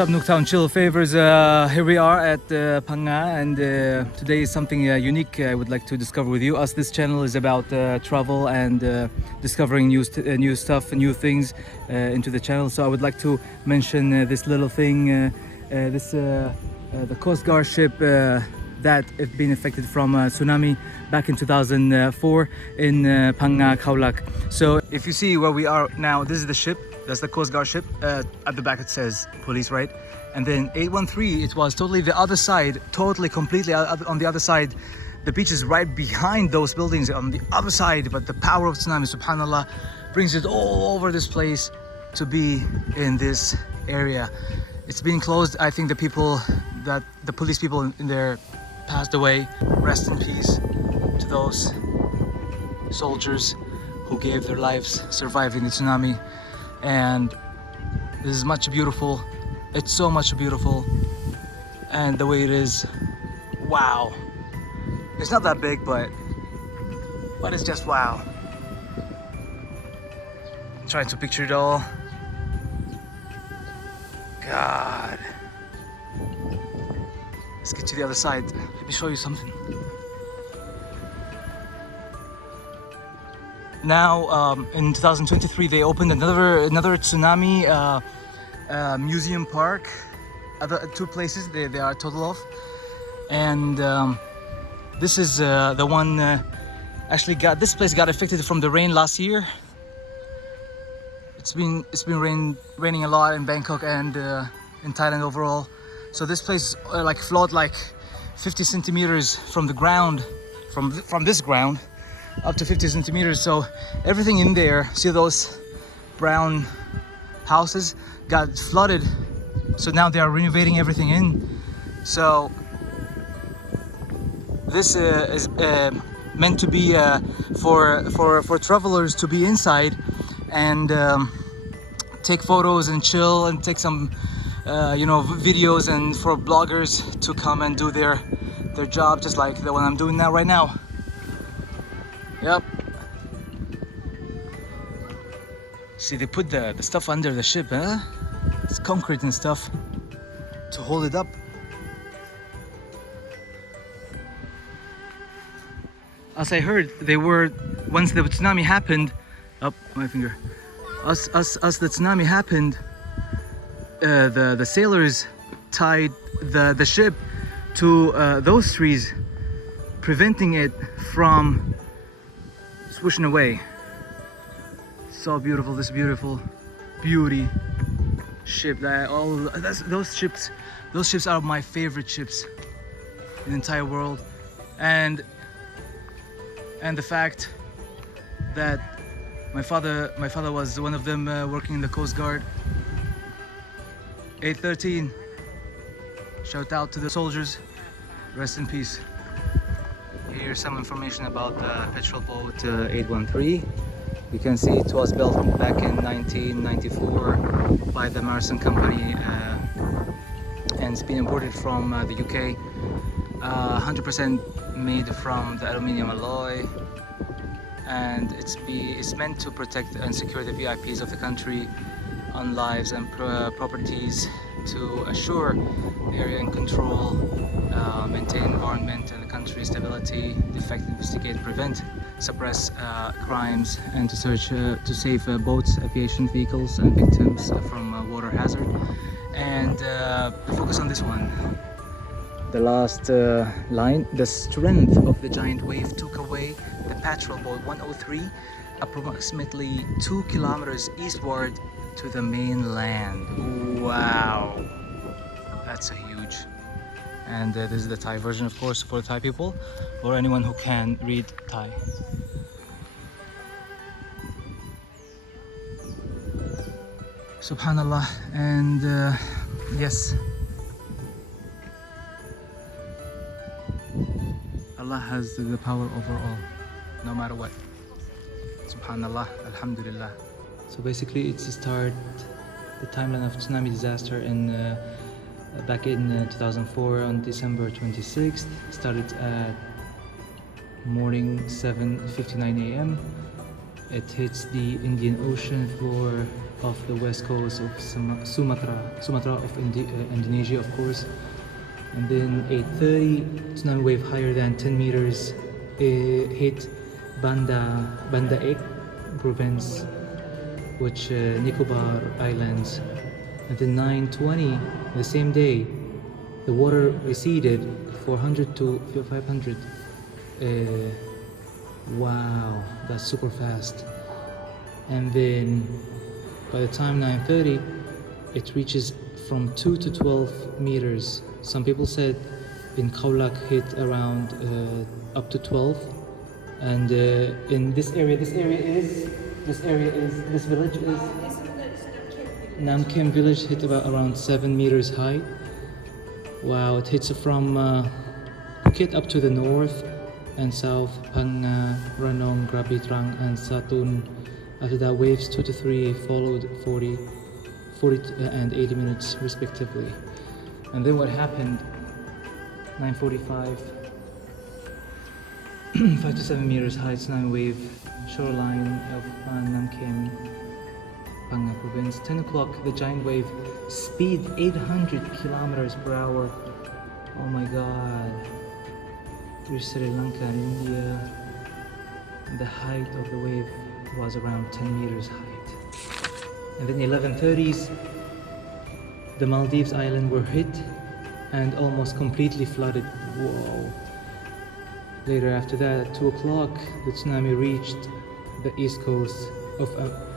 What's up, Nooktown Chill Favors? Here we are at Phang, and today is something unique I would like to discover with you. This channel is about travel and discovering new stuff, new things into the channel. So I would like to mention this little thing, the Coast Guard ship that have been affected from tsunami back in 2004 in Phang, KHAO. So if you see where we are now, this is the ship. That's the Coast Guard ship. At the back it says police, right? And then 813, it was totally the other side, completely on the other side. The beach is right behind those buildings on the other side, but the power of tsunami, subhanallah, brings it all over this place to be in this area. It's been closed. I think the police people in there passed away. Rest in peace to those soldiers who gave their lives surviving the tsunami. And this is much beautiful. It's so much beautiful, and the way it is, wow. It's not that big, but it's just wow. I'm trying to picture it all. God, let's get to the other side. Let me show you something. Now, in 2023, they opened another tsunami museum park. Two places they are total of, and this is the one. This place got affected from the rain last year. It's been raining a lot in Bangkok and in Thailand overall. So this place flowed like 50 centimeters from the ground, from this ground, up to 50 centimeters. So everything in there, see those brown houses, got flooded. So now they are renovating everything in. So this is meant to be for travelers to be inside and take photos and chill and take some videos, and for bloggers to come and do their job, just like the one I'm doing now right now. Yep. See, they put the stuff under the ship, huh? It's concrete and stuff to hold it up. As I heard, once the tsunami happened, my finger. As the tsunami happened, the sailors tied the ship to those trees, preventing it from swishing away. So beautiful, this beautiful beauty ship. Those ships are my favorite ships in the entire world, and the fact that my father was one of them, working in the Coast Guard. 813, shout out to the soldiers, rest in peace. Here's some information about the petrol boat 813. You can see it was built back in 1994 by the Morrison Company, and it's been imported from the UK. 100% made from the aluminium alloy, and it's meant to protect and secure the VIPs of the country on lives and properties, to assure area and control, maintain environment and the country's stability, detect, investigate, prevent, suppress crimes, and to save boats, aviation vehicles, and victims from water hazard. And focus on this one. The last line: the strength of the giant wave took away the patrol boat 103 approximately 2 kilometers eastward to the mainland. Wow, that's a huge. And this is the Thai version, of course, for Thai people or anyone who can read Thai. Subhanallah. And yes, Allah has the power over all, no matter what. Subhanallah, Alhamdulillah. So basically, it's the timeline of tsunami disaster back in 2004 on December 26th. Started at morning 7:59 a.m. It hits the Indian Ocean for off the west coast of Sumatra of Indonesia, of course. And then 8:30, tsunami wave higher than 10 meters hit Banda Ek province, which Nicobar Islands. And then 9:20, the same day, the water receded 400 to 500. Wow, that's super fast. And then by the time 9:30, it reaches from 2 to 12 meters. Some people said in Khao hit around up to 12. And in this village is Nam Kim village, hit around 7 meters high. Wow, it hits from Phuket up to the north and south, Phang, Ranong, Krabi, Trang, and Satun. After that, waves 2 to 3 followed 40 and 80 minutes respectively. And then what happened? 9:45, 5 to 7 meters high tsunami wave, shoreline of Nam Kim, Phang province. 10 o'clock, the giant wave, speed 800 kilometers per hour. Oh my god. Through Sri Lanka and India. The height of the wave was around 10 meters height. And then 11:30s, the Maldives island were hit and almost completely flooded. Whoa. Later after that, at 2 o'clock, the tsunami reached the east coast of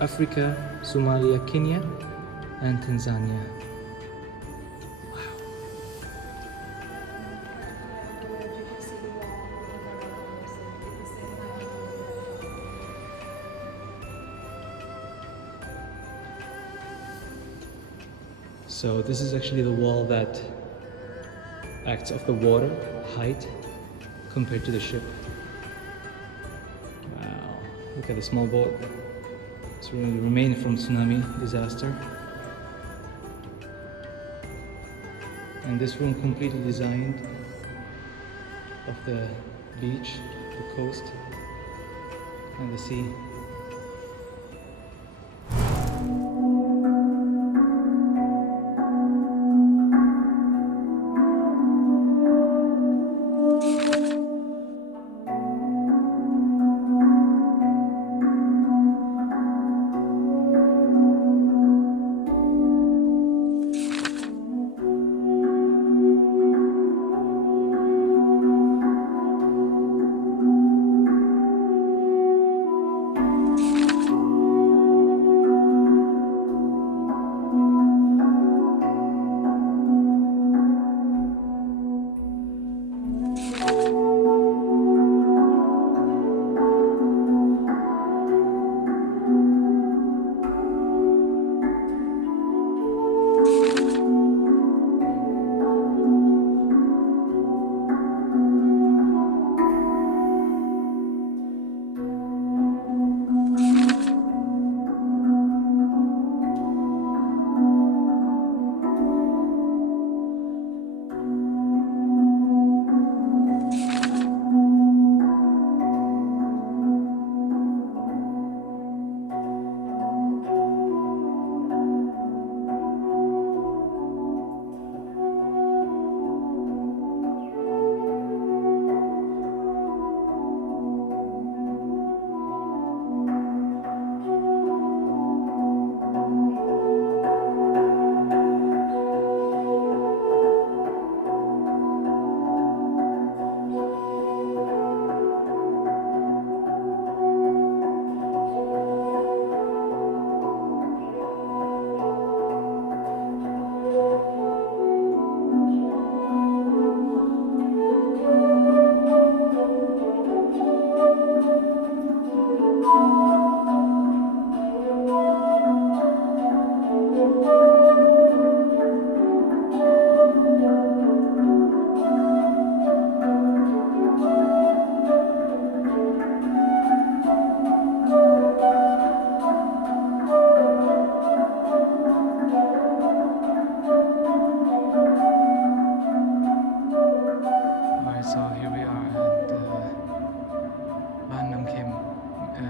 Africa, Somalia, Kenya, and Tanzania. So this is actually the wall that acts of the water height compared to the ship. Wow, look at the small boat. It's really remained from tsunami disaster. And this room completely designed of the beach, the coast, and the sea.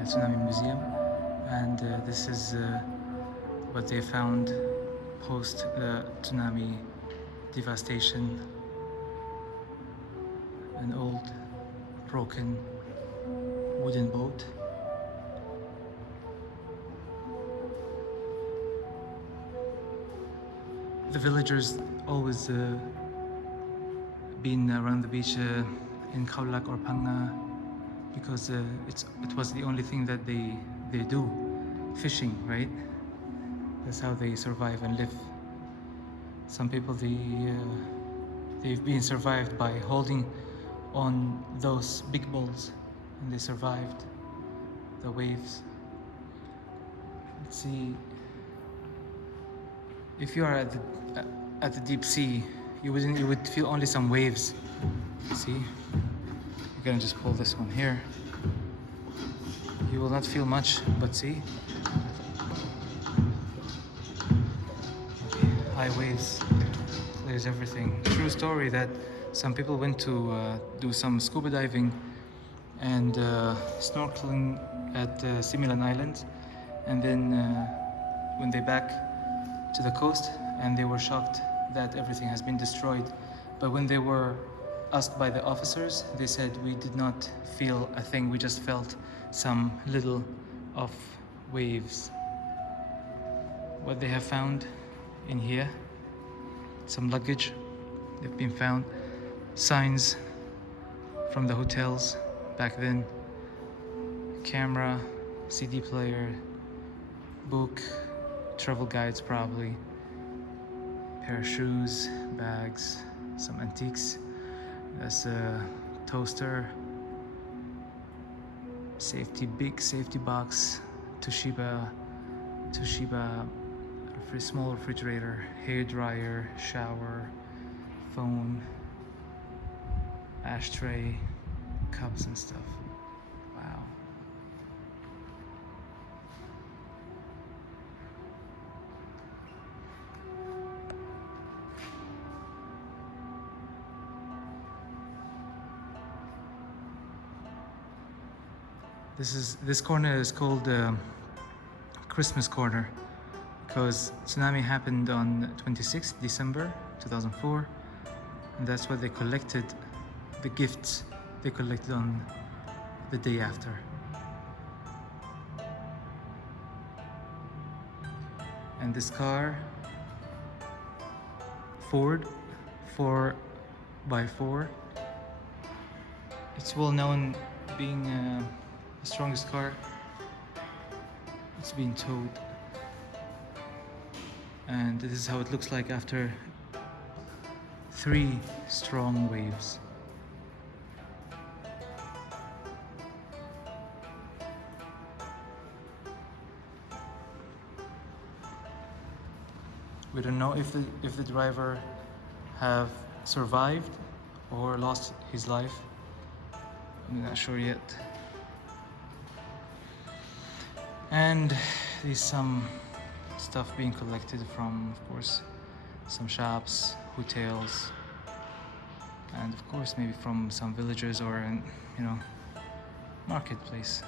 Tsunami Museum, and this is what they found post the tsunami devastation. An old broken wooden boat. The villagers always been around the beach in Khao Lak or Phang because it was the only thing that they do, fishing, right? That's how they survive and live. Some people they've been survived by holding on those big balls, and they survived the waves. Let's see. If you are at the deep sea, you would feel only some waves. See, you're gonna just pull this one here. You will not feel much, but see, okay, high waves clears everything. True story that some people went to do some scuba diving and snorkeling at Similan Island, and then when they back to the coast, and they were shocked that everything has been destroyed. But when they were asked by the officers, they said, we did not feel a thing, we just felt some little of waves. What they have found in here, some luggage they've been found, signs from the hotels back then, camera, CD player, book, travel guides probably, pair of shoes, bags, some antiques. That's a toaster, big safety box, Toshiba, small refrigerator, hair dryer, shower, phone, ashtray, cups and stuff. Wow. This corner is called Christmas corner because tsunami happened on 26th December 2004, and that's why they collected the gifts they collected on the day after. And this car, Ford 4x4, it's well known being the strongest car. It's being towed, and this is how it looks like after 3 strong waves. We don't know if the driver have survived or lost his life. I'm not sure yet. And there's some stuff being collected from, of course, some shops, hotels, and of course maybe from some villagers or an, marketplace.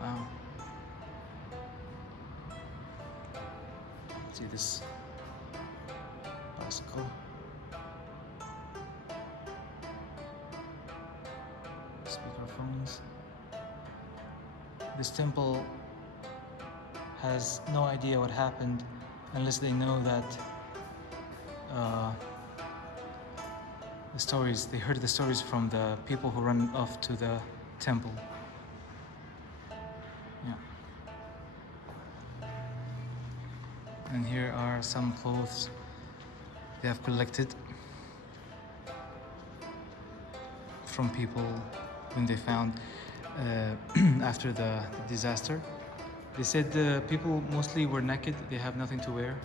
Wow. See this bicycle. Speakerphones. This temple has no idea what happened unless they know that they heard the stories from the people who run off to the temple. Yeah. And here are some clothes they have collected from people when they found after the disaster. They said the people mostly were naked, they have nothing to wear.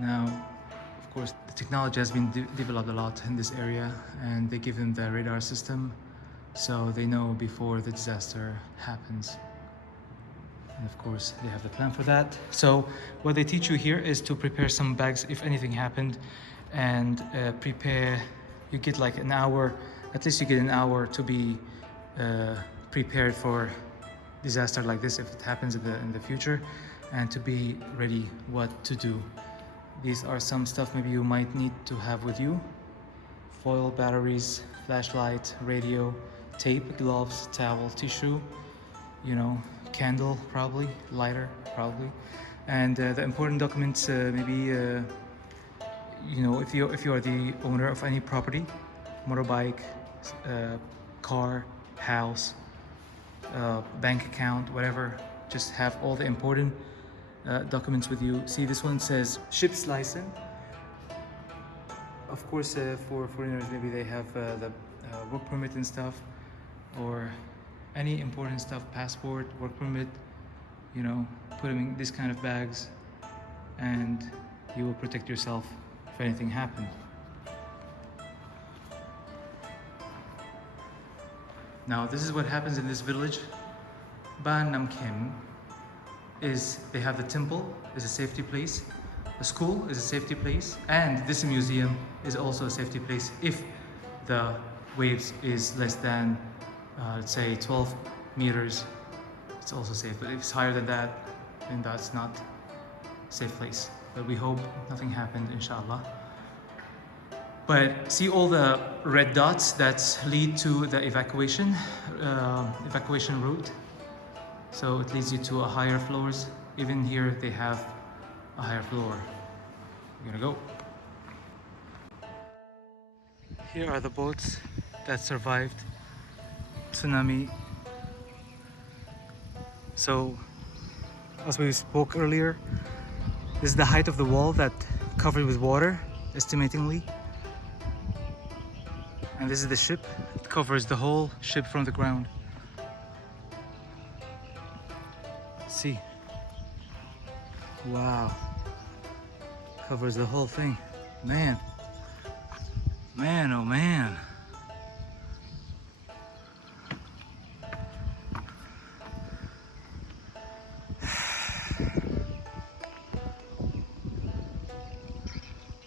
Now, of course, the technology has been developed a lot in this area, and they give them the radar system so they know before the disaster happens. And of course, they have the plan for that. So what they teach you here is to prepare some bags if anything happened, and prepare you get like an hour, at least you get an hour to be prepared for disaster like this if it happens in the future, and to be ready what to do. These are some stuff maybe you might need to have with you: foil, batteries, flashlight, radio, tape, gloves, towel, tissue, you know, candle, probably lighter, probably, and the important documents, maybe you know, if you are the owner of any property, motorbike, car, house, bank account, whatever, just have all the important documents with you. See, this one says ship's license. Of course, for foreigners, maybe they have the work permit and stuff, or any important stuff, passport, work permit, you know, put them in this kind of bags, and you will protect yourself if anything happened. Now, this is what happens in this village. Ban Nam Kem is, they have the temple, is a safety place. The school is a safety place, and this museum is also a safety place if the waves is less than, let's say, 12 meters. It's also safe, but if it's higher than that, then that's not a safe place. But we hope nothing happened, inshallah. But see all the red dots that lead to the evacuation route. So it leads you to a higher floors. Even here they have a higher floor. We're gonna go. Here are the boats that survived tsunami. So, as we spoke earlier, this is the height of the wall that covered with water, estimatingly. And this is the ship. It covers the whole ship from the ground. See? Wow. Covers the whole thing. Man. Man, oh man.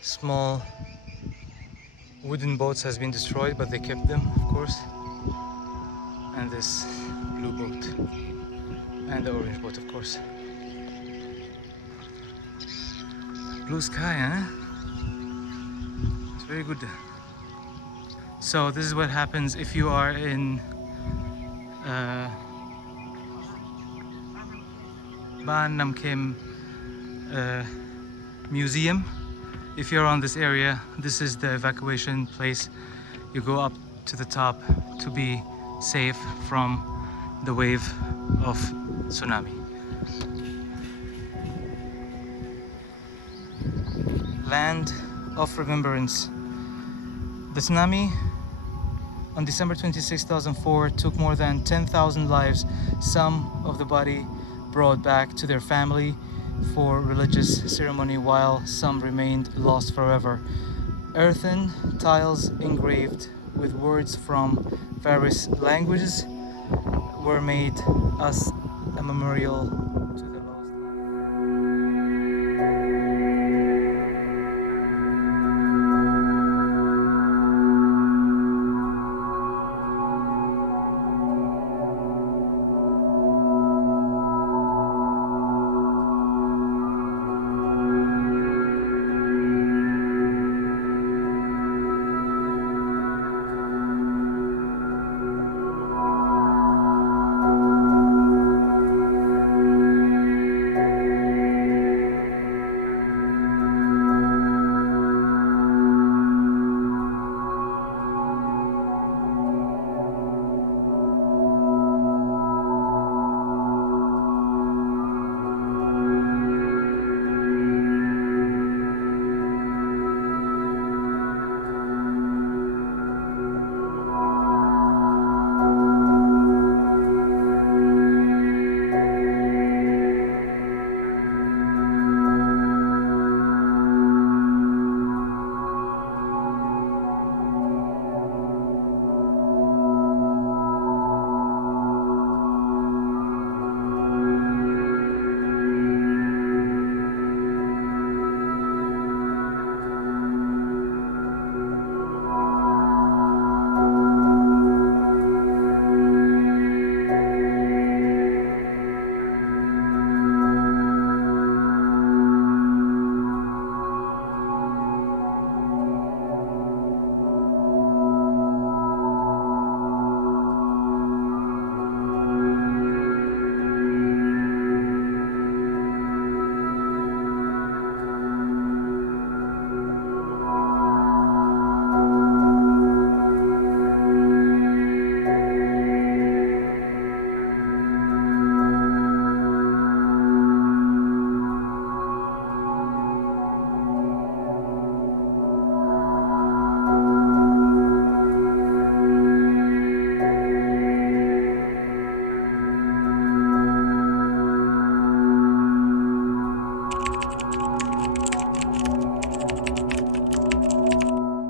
Small wooden boats has been destroyed, but they kept them, of course. And this blue boat. And the orange boat, of course. Blue sky, huh? It's very good. So this is what happens if you are in Ban Nam Kem Museum. If you're on this area, this is the evacuation place. You go up to the top to be safe from the wave of tsunami. Land of remembrance. The tsunami on December 26, 2004 took more than 10,000 lives. Some of the body brought back to their family for religious ceremony, while some remained lost forever. Earthen tiles engraved with words from various languages were made as a memorial